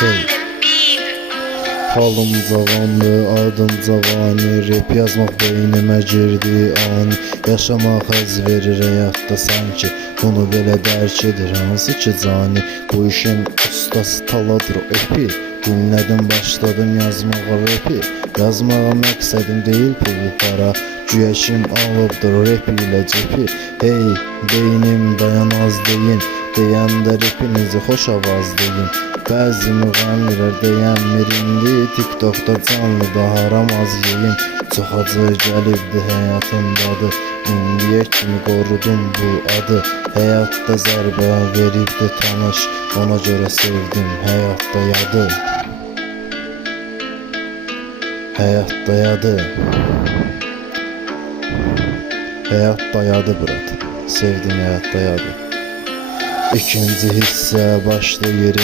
Hey. Halım cavandı, adım cavani. Rap yazmaq beynimə girdi ani. Yaşamaq həz verir həyatda sanki. Bunu belə dərk edir hansı ki cani. Bu işin ustası taladır o epi. Dinlədim, başladım yazmağa rapi. Yazmağa məqsədim deyil pulu para. Güya kim alıbdır rap ilə cepi. Hey, beynim dayanmaz deyin. Deyəndə rapinizi xoş avaz deyin. Bəzi müğənnilər deyən mirindi. TikTokda canlıda haram az yeyin. Çox acı gəlibdi həyatımdadır. İndiyə kimi qorudum bu adı. Həyatda zərbə veribdi tanış. Ona görə sevdim həyatda yadı. Həyatda yadı. Həyatda yadı brat. Sevdim həyatda yadı. İkinci hissə başlayır